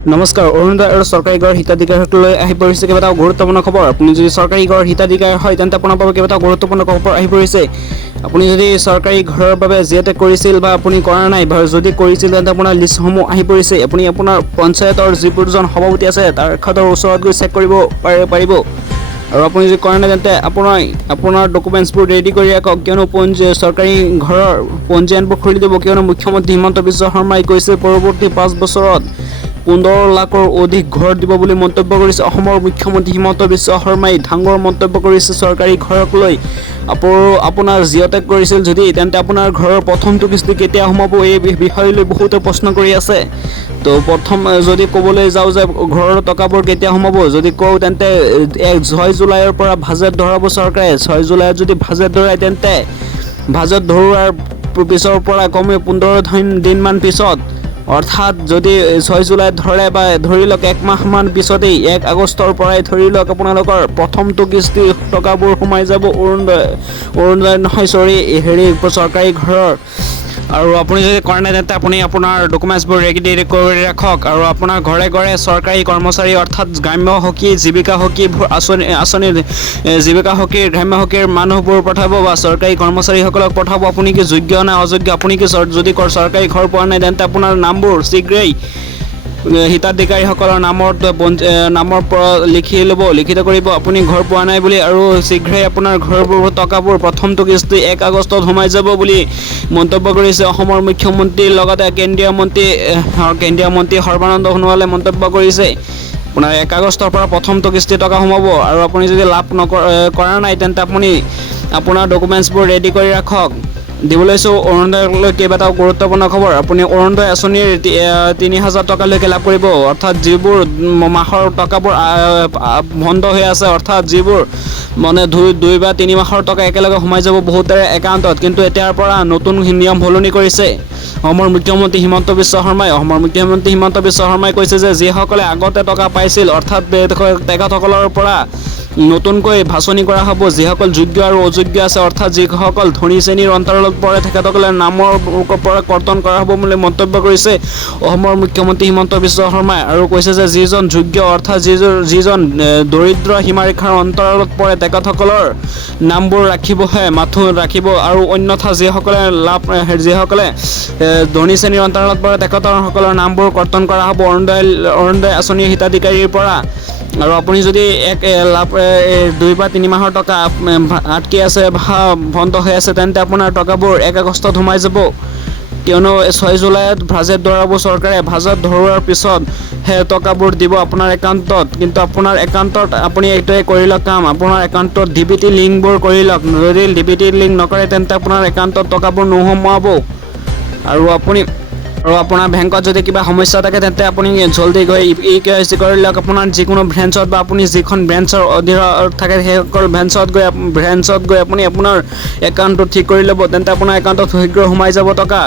নমস্কাৰ, অৰুণোদয় আৰু চৰকাৰী গড় হিতাধিকাৰীসকললৈ আহি পৰিছে কেইবাটাও গুৰুত্বপূৰ্ণ খবৰ। আপুনি যদি চৰকাৰী গড় হিতাধিকাৰী হয় তেন্তে আপোনাৰ বাবে কেইবাটাও গুৰুত্বপূৰ্ণ খবৰ আহি পৰিছে। আপুনি যদি চৰকাৰী ঘৰৰ বাবে জিএটেক কৰিছিল বা আপুনি কৰা নাই, যদি কৰিছিল তেন্তে আপোনাৰ লিষ্টসমূহ আহি পৰিছে। আপুনি আপোনাৰ পঞ্চায়তৰ যিবোৰজন সভাপতি আছে তেখেতৰ ওচৰত গৈ চেক কৰিব পাৰিব। আৰু আপুনি যদি কৰা নাই তেন্তে আপোনাৰ ডকুমেণ্টছবোৰ ৰেডি কৰি ৰাখক, কিয়নো চৰকাৰী ঘৰৰ পঞ্জীয়নবোৰ খুলি দিব। কিয়নো মুখ্যমন্ত্ৰী হিমন্ত বিশ্ব শৰ্মাই কৈছে পৰৱৰ্তী 5 বছৰত 15 লাখৰ অধিক ঘৰ দিব বুলি মন্তব্য কৰিছে অসমৰ মুখ্যমন্ত্ৰী হিমন্ত বিশ্ব শৰ্মাই। ডাঙৰ মন্তব্য কৰিছে চৰকাৰী ঘৰক লৈ। আপোনাৰ জিঅ'টেক কৰিছিল যদি তেন্তে আপোনাৰ ঘৰৰ প্ৰথমটো কিস্তি কেতিয়া সোমাব, এই বিষয়লৈ বহুতে প্ৰশ্ন কৰি আছে। তো প্ৰথম যদি ক'বলৈ যাওঁ যে ঘৰৰ টকাবোৰ কেতিয়া সোমাব, যদি কওঁ তেন্তে 6 জুলাইৰ পৰা বাজেট ধৰাব চৰকাৰে। 6 জুলাইত যদি বাজেট ধৰাই তেন্তে বাজেট ধৰোৱাৰ পিছৰ পৰা কমেও 15 দিনমান পিছত, অৰ্থাৎ যদি 6 জুলাইত ধৰে বা ধৰি লওক 1 মাহমান পিছতেই 1 আগষ্টৰ পৰাই ধৰি লওক আপোনালোকৰ প্ৰথমটো কিস্তি টকাবোৰ সোমাই যাব অৰুণোদয় নহয় চৰকাৰী ঘৰৰ। আৰু আপুনি যদি কৰা নাই তেন্তে আপুনি আপোনাৰ ডকুমেণ্টছবোৰ ৰেডি কৰি ৰাখক। আৰু আপোনাৰ ঘৰে ঘৰে চৰকাৰী কৰ্মচাৰী অৰ্থাৎ গ্ৰাম্য সখী, জীৱিকা সখী আঁচনিৰ জীৱিকা সখীৰ গ্ৰাম্য সখীৰ মানুহবোৰ পঠাব বা চৰকাৰী কৰ্মচাৰীসকলক পঠাব। আপুনি কি যোগ্য নে অযোগ্য, আপুনি কি যদি চৰকাৰী ঘৰ পোৱা নাই তেন্তে আপোনাৰ নামবোৰ শীঘ্ৰেই হিতাধিকাৰীসকলৰ নামৰ পৰা লিখিত কৰিব আপুনি ঘৰ পোৱা নাই বুলি। আৰু শীঘ্ৰেই আপোনাৰ ঘৰবোৰ টকাবোৰ প্ৰথমটো কিস্তি 1 আগষ্টত সোমাই যাব বুলি মন্তব্য কৰিছে অসমৰ মুখ্যমন্ত্ৰীৰ লগতে কেন্দ্ৰীয় মন্ত্ৰী সৰ্বানন্দ সোণোৱালে মন্তব্য কৰিছে। আপোনাৰ 1 আগষ্টৰ পৰা প্ৰথমটো কিস্তি টকা সোমাব। আৰু আপুনি যদি লাভ কৰা নাই তেন্তে আপুনি আপোনাৰ ডকুমেণ্টছবোৰ ৰেডি কৰি ৰাখক। দিবলৈছোঁ অৰুণোদয়লৈ কেইবাটাও গুৰুত্বপূৰ্ণ খবৰ। আপুনি অৰুণোদয় আঁচনিৰ 3000 টকালৈকে লাভ কৰিব, অৰ্থাৎ যিবোৰ মাহৰ টকাবোৰ বন্ধ হৈ আছে, অৰ্থাৎ যিবোৰ মানে 2 বা 3 মাহৰ টকা একেলগে সোমাই যাব বহুতৰে একাউণ্টত। কিন্তু এতিয়াৰ পৰা নতুন নিয়ম সলনি কৰিছে অসমৰ মুখ্যমন্ত্ৰী হিমন্ত বিশ্ব শৰ্মাই কৈছে যে যিসকলে আগতে টকা পাইছিল, অৰ্থাৎ তেখেতসকলৰ পৰা নতুনকৈ বাছনি কৰা হ'ব যিসকল যোগ্য আৰু অযোগ্য আছে, অৰ্থাৎ যিসকল ধনী শ্ৰেণীৰ অন্তৰ্গত পৰে তেখেতসকলে নামৰ পৰা কৰ্তন কৰা হ'ব বুলি মন্তব্য কৰিছে অসমৰ মুখ্যমন্ত্ৰী হিমন্ত বিশ্ব শৰ্মাই। আৰু কৈছে যে যিজন যোগ্য অৰ্থাৎ যিজন দৰিদ্ৰ সীমাৰেখাৰ অন্তৰ্গত পৰে তেখেতসকলৰ নামবোৰ ৰাখিব। আৰু অন্যথা যিসকলে ধনী শ্ৰেণীৰ অন্তৰ্গত পৰে তেখেতসকলৰ নামবোৰ কৰ্তন কৰা হ'ব অৰুণোদয় আঁচনিৰ হিতাধিকাৰীৰ পৰা। আৰু আপুনি যদি 2 বা 3 মাহৰ টকা আটকি আছে বা বন্ধ হৈ আছে তেন্তে আপোনাৰ টকাবোৰ 1 আগষ্টত সোমাই যাব। কিয়নো 6 জুলাইত বাজেট ধৰাব চৰকাৰে। বাজেট ধৰোৱাৰ পিছত সেই টকাবোৰ দিব আপোনাৰ একাউণ্টত। কিন্তু আপোনাৰ একাউণ্টত আপুনি এইটোৱে কৰি লওক কাম, আপোনাৰ একাউণ্টত DBT লিংকবোৰ কৰি লওক। যদি DBT লিংক নকৰে তেন্তে আপোনাৰ একাউণ্টত টকাবোৰ নোসোমাব। আৰু আপোনাৰ বেংকত যদি কিবা সমস্যা থাকে তেন্তে আপুনি জলদি গৈ KYC কৰি লওক। আপোনাৰ যিকোনো ব্ৰাঞ্চত বা আপুনি যিখন ব্ৰাঞ্চৰ অধীনত থাকে সেইসকল ব্ৰাঞ্চত গৈ আপুনি আপোনাৰ একাউণ্টটো ঠিক কৰি ল'ব, তেন্তে আপোনাৰ একাউণ্টত শীঘ্ৰ সোমাই যাব টকা।